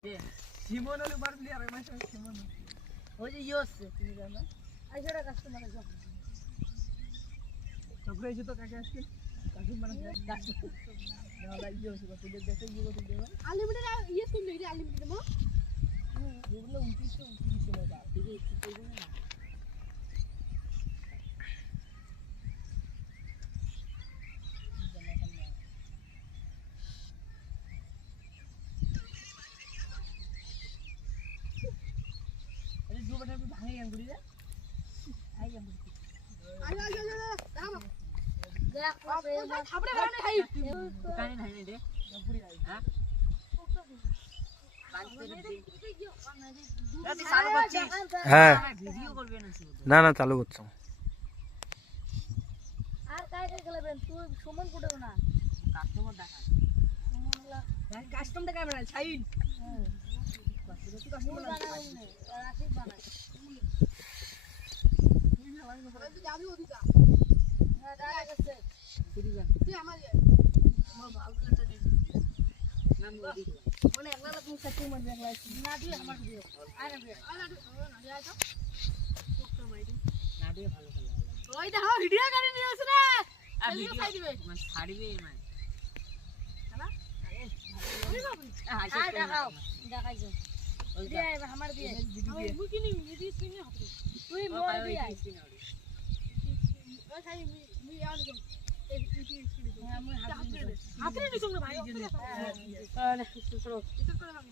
Simon হলো বার player এই মাসে সিমন ওই যে ইয়োস তুমি জানো আইসাটা কাস্টমার আছে সবরাই যে তো কাকে আসছে কাস্টমার আছে না না ইয়োস কত দেখতে ইয়োস দেব আনলিমিটেড ইয়োস তুমি দেখি আনলিমিটেড মো এগুলো 29 টাকা ঠিক আছে ঠিক আছে না ভাঙে গেল গুড়ি রে আই গেল আই দাও দেখ আপনি ভাড়া খাই দোকানে নাই রে গুড়ি আই হ্যাঁ হ্যাঁ ভিডিও করবে না না না চালু করছো আর কাই কাই খেলবেন তুই সুমন ফুটাও না কাস্টমার দেখা সুমনলা কাস্টমার দেখা আমরা সাইড হ্যাঁ কাস্টমার বানাই রাশিদ বানাই তুই যাবি ওদিকে হ্যাঁ দাঁড়া গেছে তুই যা তুই আমার ভালো লাগে নাম ওদিকে মানে একলা তুমি সাথে মন দেখলা না দিয়ে আমার দিও আরে না দিয়ে আছো টুকটা মাইদি না দিয়ে ভালো খেলা ওই দেখো ভিডিও করে নিয়ে আসে রে আর ভিডিও ছাড় দিবে মানে ছাড়বে মানে হ্যাঁ আই দেখাও দেখাইছো ওই দিয়ে আমার দিয়ে মুই কিনি মিদি স্ক্রিন হাত তুই মোর দিয়ে আই ওই খাই মুই আন কম এই স্ক্রিন হ্যাঁ মুই হাতে নিছো না ভাই হ্যাঁ চলো এটা করে আমি